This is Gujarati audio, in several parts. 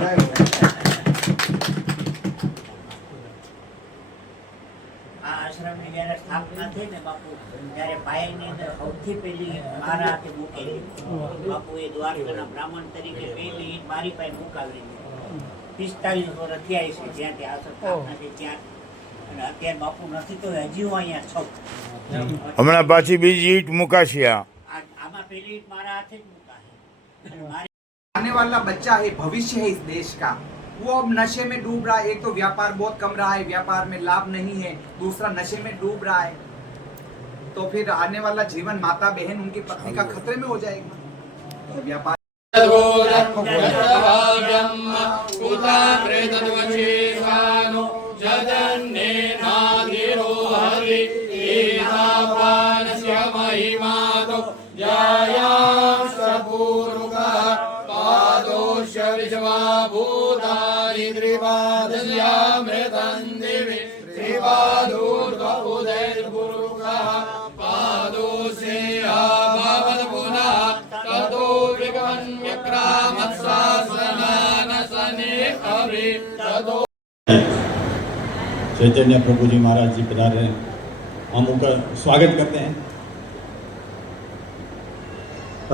આશ્રમની જ્યારે સ્થાપના થઈ ને બાપુ, ત્યારે પાયલની અંદર સૌથી પહેલી મારા હાથે મૂકેલી. બાપુએ દ્વારકાના બ્રાહ્મણ તરીકે પહેલી ઈંટ મારી પાસે મુકાવી. 45 વર્ષ થયા છે જ્યાંથી આશ્રમ સ્થાપના થઈ ત્યાં, અને અત્યારે બાપુ નથી તો હજી હું અહીંયા છું. હમણાં પાછી બીજી ઈંટ મુકાશે. આમાં પહેલી ઈંટ મારા હાથે જ મુકાશે. आने वाला बच्चा है, भविष्य है इस देश का, वो अब नशे में डूब रहा है. एक तो व्यापार बहुत कम रहा है, व्यापार में लाभ नहीं है, दूसरा नशे में डूब रहा है, तो फिर आने वाला जीवन माता बहन उनकी पत्नी का खतरे में हो जाएगा. तो व्यापार भूतानि त्रिपादस्यामृतं दिवि त्रिपादोर्ध्वोदयपुरुषः पादोऽस्य अभवत् पुनः ततो विगमन्यक्रामत्शासनानसने अभिततो. चैतन्य प्रभु जी महाराज जी पधारे, हम उनका स्वागत करते हैं.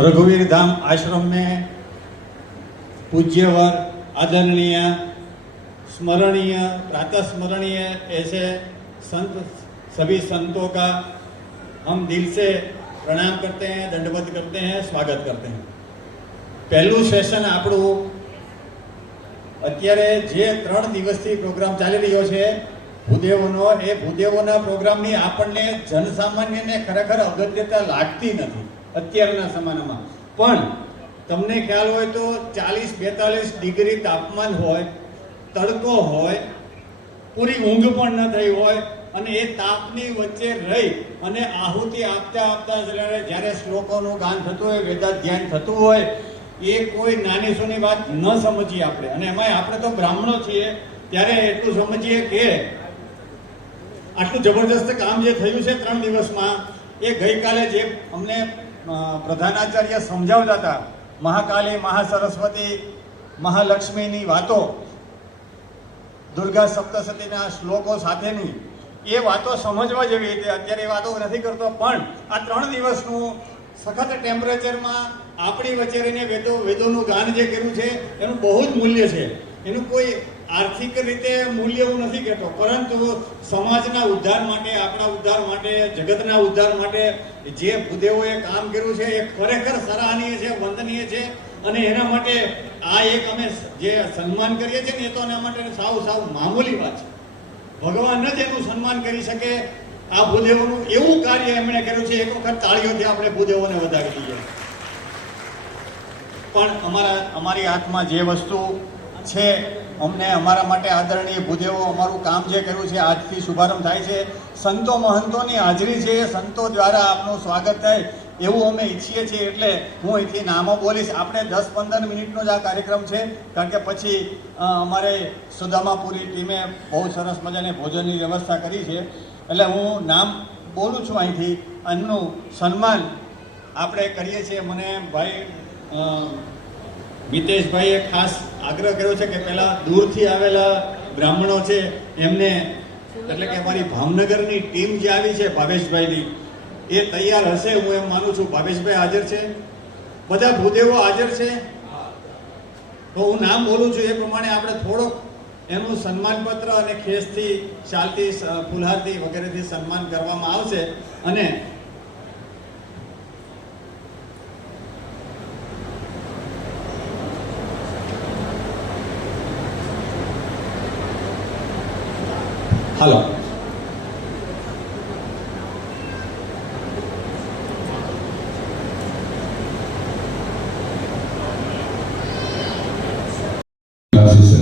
रघुवीर धाम आश्रम में पूज्यवर आदरणीय स्मरणीय प्रातः स्मरणीय ऐसे संत, सभी संतों का हम दिल से प्रणाम करते हैं, दंडवत करते हैं, स्वागत करते हैं. पहलू सेशन આપણું અત્યારે જે 3 દિવસથી પ્રોગ્રામ ચાલી રહ્યો છે ભૂદેવોનો, એ ભૂદેવોના પ્રોગ્રામની આપણને જનસામાન્યને ખરેખર અગત્યતા લાગતી નથી અત્યારના જમાનામાં. પણ તમને ખ્યાલ હોય તો 40-42 ડિગ્રી તાપમાન હોય, તડકો હોય, પૂરી ઊંઘ પણ ન થઈ હોય, અને એ તાપની વચ્ચે રહી અને આહુતિ આપતા આપતા જ્યારે શ્લોકોનું ગાન થતું હોય, વેદાધ્યાન થતું હોય, એ કોઈ નાની સોની વાત ન સમજીએ આપણે. અને એમાં આપણે તો બ્રાહ્મણો છીએ, ત્યારે એટલું સમજીએ કે આટલું જબરજસ્ત કામ જે થયું છે 3 દિવસમાં, એ ગઈકાલે જે અમને પ્રધાનાચાર્ય સમજાવતા હતા, મહાકાલી, મહાસરસ્વતી, મહાલક્ષ્મીની વાતો, દુર્ગા સપ્તશતીના શ્લોકો સાથેની એ વાતો સમજવા જેવી હતી. અત્યારે એ વાતો નથી કરતો, પણ આ 3 દિવસનું સખત ટેમ્પરેચરમાં આપણી વચ્ચે રહીને વેદોનું ગાન જે કર્યું છે એનું બહુ જ મૂલ્ય છે. એનું કોઈ આર્થિક રીતે મૂલ્ય હું નથી કહેતો, પરંતુ સમાજના ઉદ્ધાર માટે, આપણા ઉદ્ધાર માટે, જગતના ઉદ્ધાર માટે જે ભૂદેવોએ કામ કર્યું છે એ ખરેખર સરાહનીય છે, વંદનીય છે. અને એના માટે આ એક અમે જે સન્માન કરીએ છીએ ને, એ તો એના માટે સાવ મામૂલી વાત છે. ભગવાન જ એનું સન્માન કરી શકે. આ ભૂદેવોનું એવું કાર્ય એમણે કર્યું છે, એક વખત તાળીઓથી આપણે ભૂદેવોને વધાવી દઈએ. પણ અમારી હાથમાં જે વસ્તુ છે, અમને અમારા માટે આદરણીય ભૂદેવો અમારું કામ જે કર્યું છે, આજથી શુભારંભ થાય છે. સંતો મહંતોની હાજરી છે, સંતો દ્વારા આપનું સ્વાગત થાય એવું અમે ઈચ્છીએ છીએ. એટલે હું અહીંથી નામો બોલીશ. આપણે 10-15 મિનિટનો જ આ કાર્યક્રમ છે, કારણ કે પછી અમારે સુદામાપુરી ટીમે બહુ સરસ મજાની ભોજનની વ્યવસ્થા કરી છે. એટલે હું નામ બોલું છું અહીંથી, એમનું સન્માન આપણે કરીએ છીએ. મને ભાઈ મિતેશભાઈએ ખાસ આગ્રહ કર્યો છે કે પહેલાં દૂરથી આવેલા બ્રાહ્મણો છે એમને, એટલે કે અમારી ભાવનગરની ટીમ જે આવી છે ભાવેશભાઈની, એ તૈયાર હશે હું એમ માનું છું. ભાવેશભાઈ હાજર છે, બધા ભૂદેવો હાજર છે. તો હું નામ બોલું છું એ પ્રમાણે આપણે થોડોક એનું સન્માનપત્ર અને ખેસથી, શાલથી, ફુલહારથી વગેરેથી સન્માન કરવામાં આવશે. અને હાલો,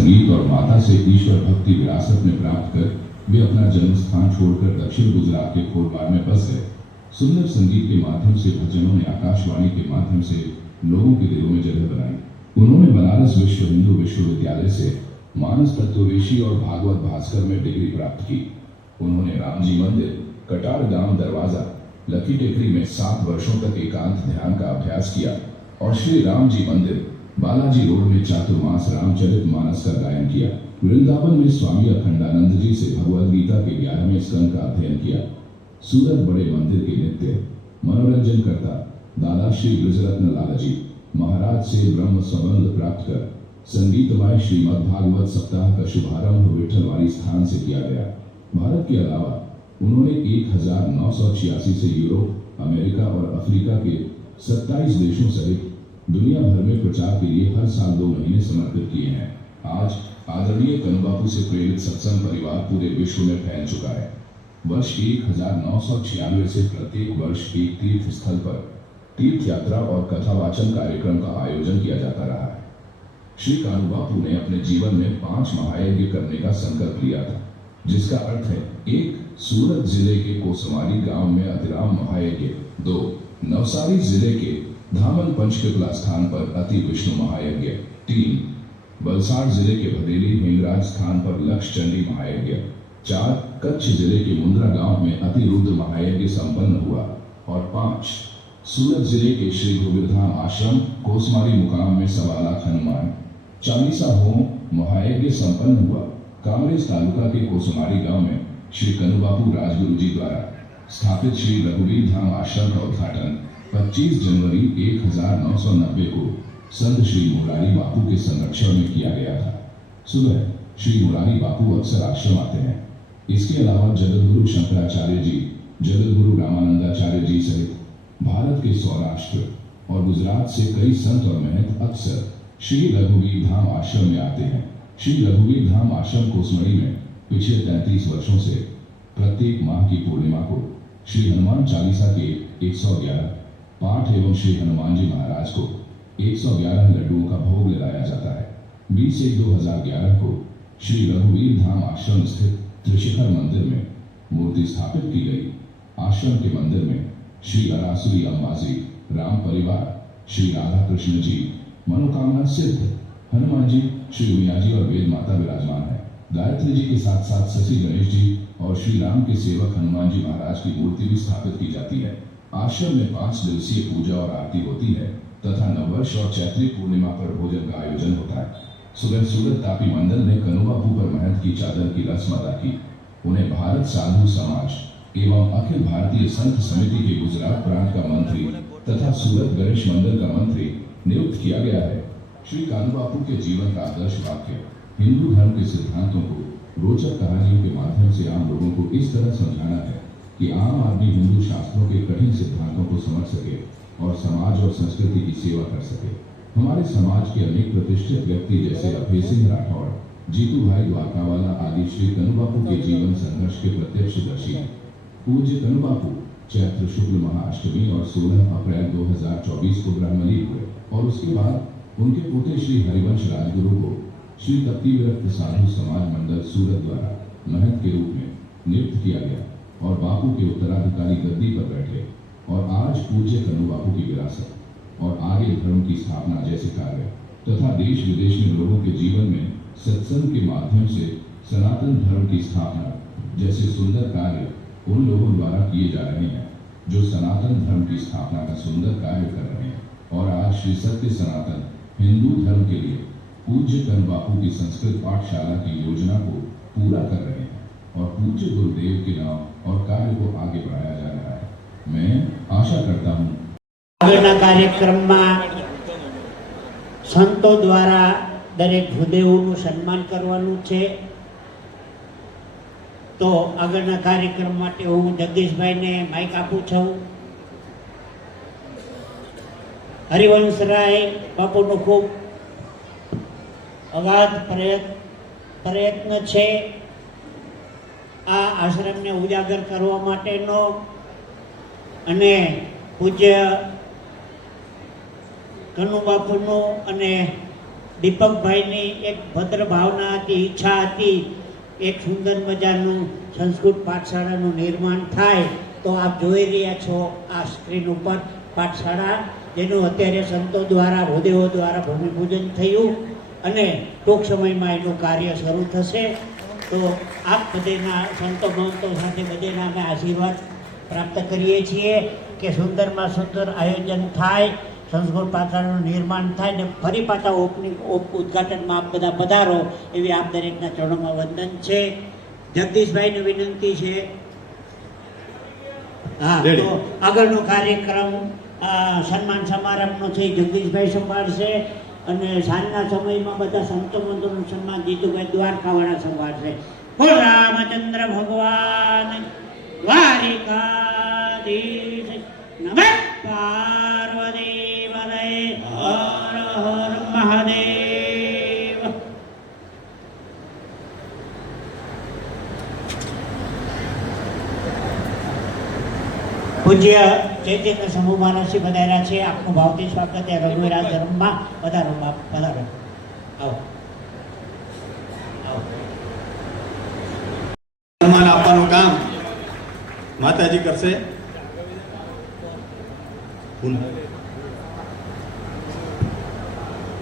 संगीत और माता से ईश्वर भक्ति विरासत में प्राप्त कर वे अपना जन्म स्थान छोड़कर दक्षिण गुजरात के खोरवार में बस गए. सुंदर संगीत के माध्यम से भजनों ने आकाशवाणी के माध्यम से लोगों के दिलों में जगह बनाई. उन्होंने बनारस विश्व हिंदू विश्वविद्यालय से मानस तत्ववेशी और भागवत भास्कर में डिग्री प्राप्त की. उन्होंने रामजी मंदिर, कटार गांव दरवाजा, लकी टेकरी में 7 वर्षों तक एकांत ध्यान का अभ्यास किया और श्री राम जी मंदिर, बालाजी रोड में चातुर्मास रामचरित मानस का गायन किया। वृंदावन में स्वामी अखंडानंद जी से भगवद गीता के 11वें स्कंद का अध्ययन किया। सूरत बड़े मंदिर के नित्य मनोरंजन करता दादा श्री ब्रजरत्न लाला जी महाराज से ब्रह्म संबंध प्राप्त कर संगीतमय श्रीमद् भागवत सप्ताह का शुभारंभ विठलवाड़ी स्थान से किया गया। भारत के अलावा उन्होंने 1986 से यूरोप, अमेरिका और अफ्रीका के 27 देशों सहित दुनिया भर में प्रचार के लिए हर साल 2 महीने समर्पित किए हैं। आज आदरणीय कनुबापू से प्रेरित सत्संग परिवार पूरे विश्व में फैल चुका है। वर्ष 1996 से प्रत्येक वर्ष एक तीर्थ स्थल पर तीर्थ यात्रा और कथावाचन कार्यक्रम का आयोजन किया जाता रहा है। श्री कानुबापू ने अपने जीवन में 5 महायज्ञ करने का संकल्प लिया था, जिसका अर्थ है 1. सूरत जिले के कोसमारी गांव में अतिराम महायज्ञ, 2. नवसारी जिले के धामन पंचकिपला स्थान पर अति विष्णु महायज्ञ, 3. वलसाड़ जिले के भदेली हिंगराज स्थान पर लक्ष्य चंडी महायज्ञ, 4. कच्छ जिले के मुंद्रा गांव में अति रुद्र महायज्ञ संपन्न हुआ और 5. सूरत जिले के श्री गोविंदधाम आश्रम कोसमारी मुकाम में 1.25 लाख हनुमान चालीसा होम महायज्ञ संपन्न हुआ। कांग्रेस तालुका के कोसमारी गांव में श्री कनुबापू राजगुरु जी द्वारा स्थापित श्री रघुवीर धाम आश्रम का उद्घाटन 25 जनवरी 1990 को संत श्री मुरारी बापू के संरक्षण में किया गया था। सुबह श्री मुरारी बापू अक्सर आश्रम आते हैं। इसके अलावा जगतगुरु शंकराचार्य जी, जगतगुरु रामानंदाचार्य जी सहित भारत के सौराष्ट्र और गुजरात से कई संत और महंत अक्सर श्री रघुवीर धाम आश्रम में आते हैं। श्री रघुवीर धाम आश्रम कोसमड़ी में पिछले 33 वर्षों से प्रत्येक माह की पूर्णिमा को श्री हनुमान चालीसा के 111 पाठ एवं श्री हनुमान जी महाराज को 111 लड्डुओं का भोग लगाया जाता है। 20/1/2011 को श्री रघुवीर धाम आश्रम स्थित त्रिशिखर मंदिर में मूर्ति स्थापित की गई। आश्रम के मंदिर में श्री अरासुरी अम्बाजी, राम परिवार, श्री राधा कृष्ण जी, मनोकामना सिद्ध हनुमान जी, श्री मिया जी और वेद माता विराजमान है। गायत्री जी के साथ साथ शशि गणेश जी और श्री राम के सेवक हनुमान जी महाराज की मूर्ति भी स्थापित की जाती है। आश्रम में 5 दिवसीय पूजा और आरती होती है तथा नववर्ष और चैत्री पूर्णिमा पर भोजन का आयोजन होता है। सुबह सूरत तापी मंडल ने कनुबापू पर महंत की चादर की रस्म अदा की। उन्हें भारत साधु समाज एवं अखिल भारतीय संत समिति के गुजरात प्रांत का मंत्री तथा सूरत गणेश मंदिर का मंत्री नियुक्त किया गया है। श्री कानुबापू के जीवन का आदर्श वाक्य हिंदू धर्म के सिद्धांतों को रोचक कहानियों के माध्यम से आम लोगों को इस तरह समझाना है कि आम आदमी हिंदू शास्त्रों के कठिन सिद्धांतों को समझ सके और समाज और संस्कृति की सेवा कर सके। हमारे समाज के अनेक प्रतिष्ठित व्यक्ति जैसे अभय सिंह राठौड़, जीतू भाई द्वारकावाला आदि श्री कनुबापू के जीवन संघर्ष के प्रत्यक्षदर्शी हैं। पूज्य कनुबापू चैत्र शुक्ल महाअष्टमी और 16 अप्रैल 2024 को ब्रह्मलीन हुए और उसके बाद उनके पोते श्री हरिवंश राजगुरु को श्री तप्ती विरक्त साधु समाज मंडल सूरत द्वारा महंत के रूप में नियुक्त किया गया और बापू के उत्तराधिकारी गद्दी पर बैठे और आज पूज्य कनुबापू की विरासत और आगे धर्म की स्थापना जैसे कार्य तथा देश विदेश में लोगों के जीवन में सत्संग के माध्यम से सनातन धर्म की स्थापना जैसे सुंदर कार्य उन लोगों द्वारा किए जा रहे हैं जो सनातन धर्म की स्थापना का सुंदर कार्य कर रहे हैं और आज श्री सत्य सनातन हिंदू धर्म के लिए पूज्य कनुबापू की संस्कृत पाठशाला की योजना को पूरा कर रहे हैं और पूज्य गुरुदेव के नाम और कार्य को आगे बढ़ाया जा रहा है। मैं आशा करता हूँ આગળના કાર્યક્રમમાં સંતો દ્વારા દરેક ભૂદેવોનું સન્માન કરવાનું છે। તો આગળના કાર્યક્રમ માટે હું જગદીશભાઈને માઇક આપું છું। હરિવંશરાય બાપુનો ખૂબ અગાધ પ્રયત્ન છે આ આશ્રમને ઉજાગર કરવા માટેનો અને પૂજ્ય કનુબાપુનું અને દીપકભાઈની એક ભદ્ર ભાવના હતી, ઈચ્છા હતી એક સુંદર મજાનું સંસ્કૃત પાઠશાળાનું નિર્માણ થાય। તો આપ જોઈ રહ્યા છો આ સ્ક્રીન ઉપર પાઠશાળા જેનું અત્યારે સંતો દ્વારા ભૂદેવો દ્વારા ભૂમિપૂજન થયું અને ટૂંક સમયમાં એનું કાર્ય શરૂ થશે। તો આપ બધેના સંતો મહંતો સાથે બધેના અમે આશીર્વાદ પ્રાપ્ત કરીએ છીએ કે સુંદરમાં સુંદર આયોજન થાય, સંસ્કૃત પાઠશાળાનું નિર્માણ થાય ને ફરી પાછા ઉદ્ઘાટનમાં આપ બધા પધારો એવી આપ દરેકના ચરણોમાં વંદન છે. જગદીશભાઈને વિનંતી છે. હા, તો આગળનો કાર્યક્રમ સન્માન સમારંભનો છે જગદીશભાઈ સંભાળશે અને સાંજના સમયમાં બધા સંતો મંત્રોનું સન્માન જીતુભાઈ દ્વારકાવાળા સંભાળશે. બોલ રામચંદ્ર ભગવાન દ્વારિકાધીશ નમઃ પાર્વતી પદે હર હર મહાદેવ. પૂજ્ય ચૈતન્ય સમૂહ મહારાજશ્રી પધાર્યા છે. આપનું ભાવથી સ્વાગત છે. રઘુવીરા ધર્મમાં પધારો બાપ, પધારો. આવો આવો. સન્માન આપવાનું કામ માતાજી કરશે.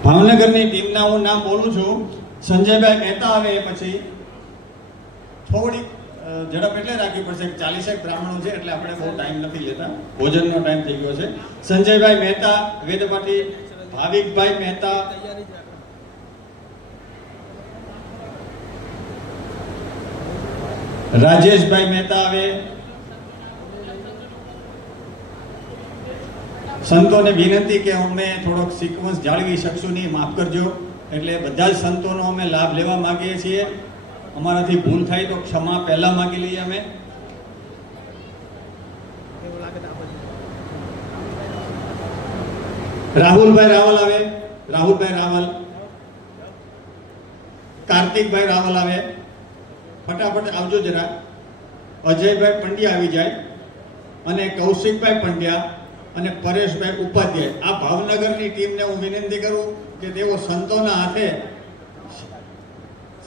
ભાવનગરની ટીમના હું નામ બોલું છું. સંજયભાઈ મહેતા આવે એ પછી થોડીક ઝડપ એટલે રાખવી પડશે. 40 બ્રાહ્મણો છે એટલે આપણે બહુ ટાઈમ નથી લેતા. ભોજનનો ટાઈમ થઈ ગયો છે. સંજયભાઈ મહેતા વેદપાટી, ભાવિકભાઈ મહેતા, રાજેશભાઈ મહેતા આવે. સંતોને વિનંતી કે અમે થોડોક સિક્વન્સ જાળવી શકશું નહીં, માફ કરજો. એટલે બધા જ સંતોનો અમે લાભ લેવા માંગીએ છીએ. અમારાથી ભૂલ થાય તો ક્ષમા પહેલા માંગી લઈએ અમે. રાહુલભાઈ રાવલ આવે. રાહુલભાઈ રાવલ. કાર્તિકભાઈ રાવલ આવે. ફટાફટ આવજો જરા. અજયભાઈ પંડ્યા આવી જાય અને કૌશિકભાઈ પંડ્યા અને પરેશભાઈ ઉપાધ્યાય. આ ભાવનગરની ટીમને હું વિનંતી કરું કે તેઓ સંતોના હાથે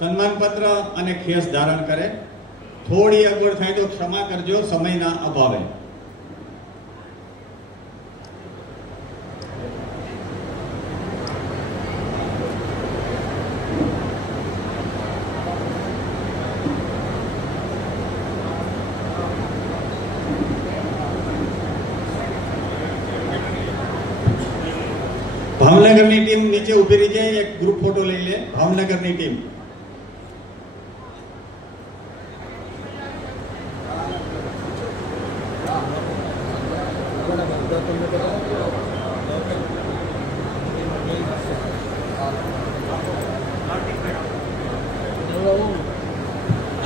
સન્માનપત્ર અને ખેસ ધારણ કરે. થોડી અગવડ થાય તો ક્ષમા કરજો સમયના અભાવે. ભાવનગરની ટીમ નીચે ઊભી રહી જાય. એક ગ્રુપ ફોટો લઈ લે. ભાવનગરની ટીમ.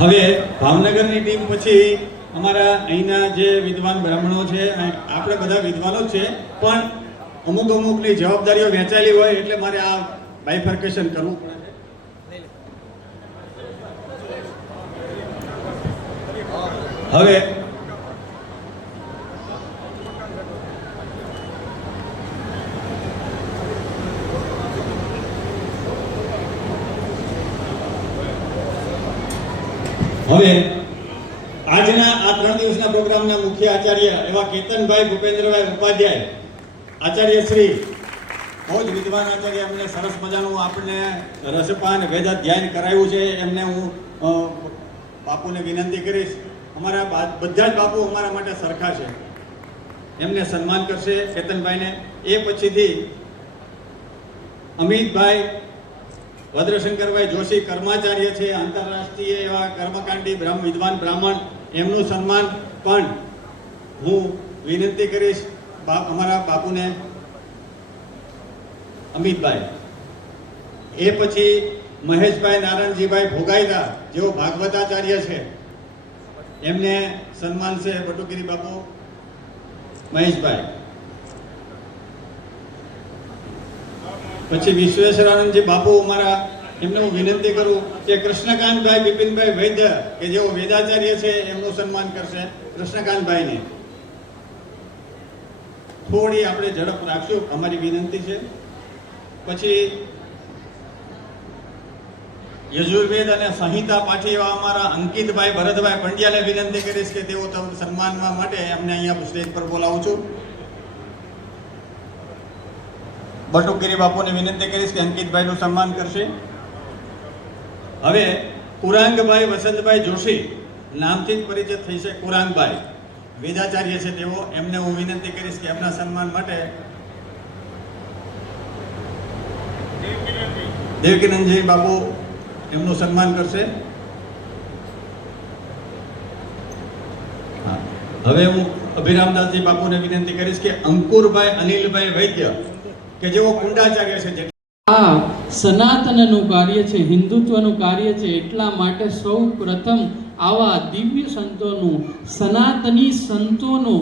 હવે ભાવનગરની ટીમ પછી અમારા અહીંના જે વિદ્વાન બ્રાહ્મણો છે, આપણે બધા વિદ્વાનો જ છે, પણ અમુકની જવાબદારીઓ વહેંચાયેલી હોય એટલે મારે આ બાયફર્કેશન કરવું પડે છે. હવે આજના આ 3 દિવસના પ્રોગ્રામના મુખ્ય આચાર્ય એવા કેતનભાઈ ભૂપેન્દ્રભાઈ ઉપાધ્યાય આચાર્ય શ્રી, બહુ જ વિદ્વાન આચાર્ય, એમને સરસ મજાનું આપણને રસપાન વેદ ધ્યાન કરાવ્યું છે. એમને હું બાપુને વિનંતી કરીશ. અમારા બધા જ બાપુ અમારા માટે સરખા છે. એમને સન્માન કરશે કેતનભાઈને. એ પછીથી અમિતભાઈ ભદ્રશંકરભાઈ જોશી કર્માચાર્ય છે, આંતરરાષ્ટ્રીય એવા કર્મકાંડી વિદ્વાન બ્રાહ્મણ, એમનું સન્માન પણ હું વિનંતી કરીશ અમારા બાપુને અમિતભાઈ. એ પછી મહેશભાઈ નારાયણજીભાઈ ભોગાઈદા, જેઓ ભાગવતાચાર્ય છે, એમને સન્માન છે બટુગીરી બાપુ મહેશભાઈ. પછી વિશ્વેશ્વરાનંદજી બાપુ અમારા, એમને હું વિનંતી કરું કે કૃષ્ણકાંતભાઈ બિપિનભાઈ વૈદ્ય, કે જેઓ વેદાચાર્ય છે, એમનું સન્માન કરશે કૃષ્ણકાંતભાઈને. થોડી આપણે ઝડપ રાખશું, અમારી વિનંતી છે. પછી યજુર્વેદ અને સંહિતા પાઠી એવા અમારા અંકિતભાઈ ભરતભાઈ પંડ્યાને વિનંતી કરીશ કે તેઓ સન્માનવા માટે એમને અહીંયા સ્ટેજ પર બોલાવું છું. બટુકગીરી બાપુને વિનંતી કરીશ કે અંકિતભાઈનું સન્માન કરશે. હવે કુરાંગભાઈ વસંતભાઈ જોશી, નામથી જ પરિચિત થઈ છે. કુરાંગભાઈ વેદાચાર્ય છે તેઓ, એમને હું વિનંતી કરીશ કે એમના સન્માન માટે દેવકીનંદજી બાપુ એમનું સન્માન કરશે. હા, હવે હું અભિરામદાસજી બાપુને વિનંતી કરીશ કે અંકુરભાઈ અનિલભાઈ વૈદ્ય કે જેઓ કુંડાચાર્ય છે, આ સનાતનનું કાર્ય છે, હિન્દુત્વનું કાર્ય છે. એટલા માટે સૌ પ્રથમ આવા દિવ્ય સંતોનું, સનાતની સંતોનું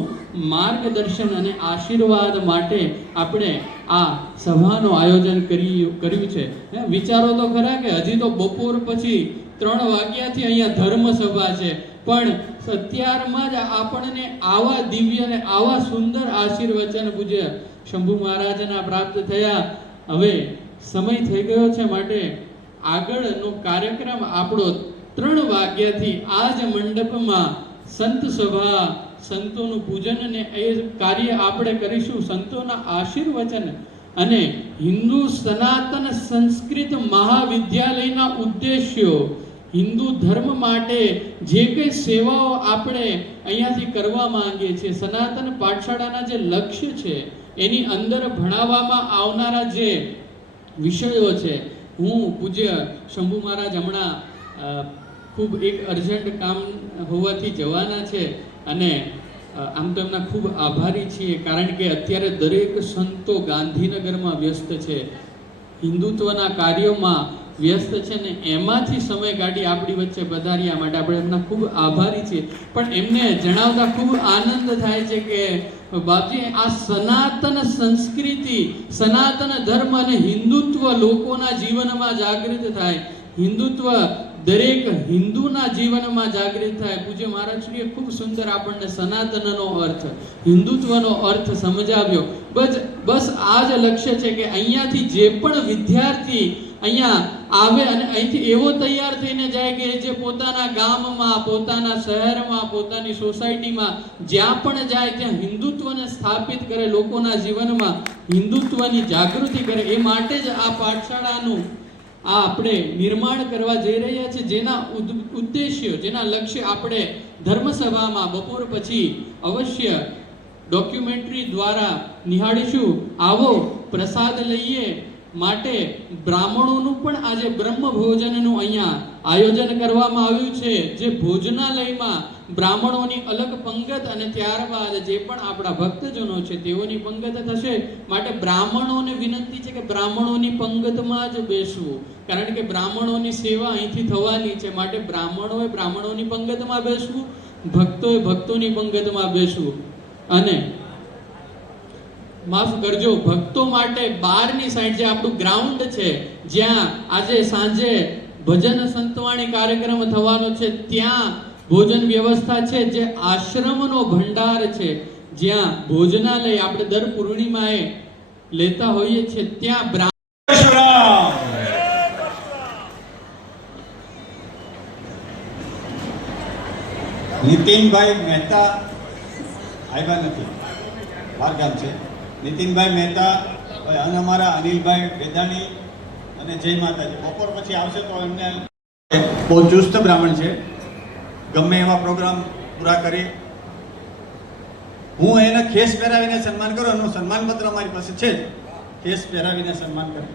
માર્ગદર્શન અને આશીર્વાદ માટે આપણે આ સભાનું આયોજન કર્યું છે. વિચારો તો ખરા કે હજી તો બપોર પછી 3 વાગ્યાથી અહીંયા ધર્મ સભા છે, પણ અત્યારમાં જ આપણને આવા દિવ્ય અને આવા સુંદર આશીર્વચન પૂજ્ય શંભુ મહારાજના પ્રાપ્ત થયા. હવે સમય થઈ ગયો છે, માટે આગળનો કાર્યક્રમ આપણો 3 વાગ્યાથી આ જ મંડપમાં સંત સભા, સંતોનું પૂજન અને એ કાર્ય આપણે કરીશું. સંતોના આશીર્વચન અને હિન્દુ સનાતન સંસ્કૃત મહાવિદ્યાલયના ઉદ્દેશ્યો, હિન્દુ ધર્મ માટે જે કંઈ સેવાઓ આપણે અહીંયાથી કરવા માંગીએ છીએ, સનાતન પાઠશાળાના જે લક્ષ્ય છે એની અંદર ભણાવવામાં આવનારા જે વિષયો છે. હું પૂજ્ય શંભુ મહારાજ હમણાં ખૂબ એક અર્જન્ટ કામ હોવાથી જવાના છે, અને આમ તો એમના ખૂબ આભારી છીએ, કારણ કે અત્યારે દરેક સંતો ગાંધીનગરમાં વ્યસ્ત છે, હિન્દુત્વના કાર્યોમાં વ્યસ્ત છે, ને એમાંથી સમય કાઢી આપણી વચ્ચે પધાર્યા માટે આપણે એમના ખૂબ આભારી છીએ. પણ એમને જણાવતા ખૂબ આનંદ થાય છે કે બાપજી, આ સનાતન સંસ્કૃતિ, સનાતન ધર્મ અને હિન્દુત્વ લોકોના જીવનમાં જાગૃત થાય, હિન્દુત્વ દરેક હિન્દુના જીવનમાં જાગૃત થાય. પૂજ્ય મહારાજશ્રીએ ખૂબ સુંદર આપણને સનાતનનો અર્થ, હિન્દુત્વનો અર્થ સમજાવ્યો. બસ આ જ લક્ષ્ય છે કે અહીંયાથી જે પણ વિદ્યાર્થી અહીંયા આવે અને અહીંથી એવો તૈયાર થઈને જાય કે જે પોતાના ગામમાં, પોતાના શહેરમાં, પોતાની સોસાયટીમાં જ્યાં પણ જાય ત્યાં હિન્દુત્વને સ્થાપિત કરે, લોકોના જીવનમાં હિન્દુત્વની જાગૃતિ કરે. એ માટે જ આ પાઠશાળાનું આ આપણે નિર્માણ કરવા જઈ રહ્યા છે, જેના ઉદ્દેશ્ય, જેના લક્ષ્ય આપણે ધર્મસભામાં બપોર પછી અવશ્ય ડોક્યુમેન્ટરી દ્વારા નિહાળીશું. આવો પ્રસાદ લઈએ માટે બ્રાહ્મણોનું પણ આજે બ્રહ્મ ભોજનનું અહીંયા આયોજન કરવામાં આવ્યું છે, જે ભોજનાલયમાં બ્રાહ્મણોની અલગ પંગત અને ત્યારબાદ જે પણ આપણા ભક્તજનો છે તેઓની પંગત થશે. માટે બ્રાહ્મણોને વિનંતી છે કે બ્રાહ્મણોની પંગતમાં જ બેસવું, કારણ કે બ્રાહ્મણોની સેવા અહીંથી થવાની છે. માટે બ્રાહ્મણોએ બ્રાહ્મણોની પંગતમાં બેસવું, ભક્તોએ ભક્તોની પંગતમાં બેસવું. અને માફ કરજો, ભક્તો માટે બહારની સાઈડ જે આપણું ગ્રાઉન્ડ છે, જ્યાં આજે સાંજે ભજન સંતવાણી કાર્યક્રમ થવાનો છે, ત્યાં ભોજન વ્યવસ્થા છે, જે આશ્રમનો ભંડાર છે, જ્યાં ભોજનાલય આપણે દર પૂર્ણિમાએ લેતા હોઈએ છીએ, ત્યાં નીતિનભાઈ મહેતા આવ્યા નથી, બહાર ગામ છે. નીતિનભાઈ મહેતા અને અમારા અનિલભાઈ વેદાણી અને જય માતાજી બપોર પછી આવશે તો એમને બહુ ચુસ્ત બ્રાહ્મણ છે, ગમે એવા પ્રોગ્રામ પૂરા કરી. હું એને ખેસ પહેરાવીને સન્માન કરું, એનું સન્માન પત્ર અમારી પાસે છે જ, ખેસ પહેરાવીને સન્માન કરું.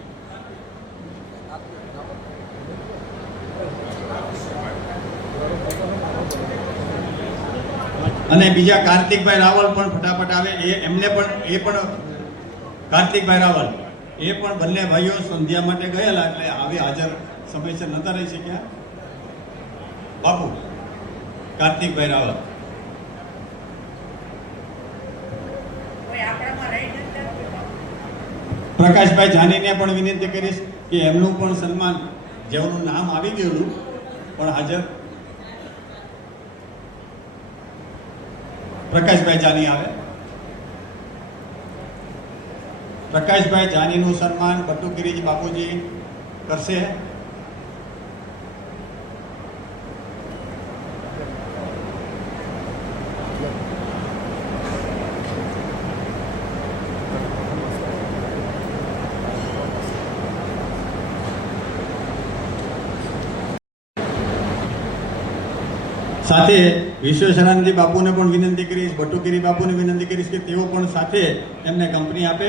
અને બીજા કાર્તિકભાઈ રાવલ પણ ફટાફટ આવે, એમને પણ એ પણ કાર્તિકભાઈ રાવલ એ પણ બંને ભાઈઓ સંધ્યા માટે ગયેલા, એટલે આવી હાજર સમયસર નતા રહી શક્યા. બાપુ કાર્તિકભાઈ રાવલ. પ્રકાશભાઈ જાનીને પણ વિનંતી કરીશ કે એમનું પણ સન્માન, જેઓનું નામ આવી ગયેલું પણ હાજર. પ્રકાશભાઈ જાની આવે. પ્રકાશભાઈ જાનીનું સન્માન બટુગીરીજી બાપુજી કરશે. સાથે વિશ્વેશ્વરાનંદજી બાપુને પણ વિનંતી કરીશ, બટુગીરી બાપુને વિનંતી કરીશ કે તેઓ પણ સાથે એમને કંપની આપે.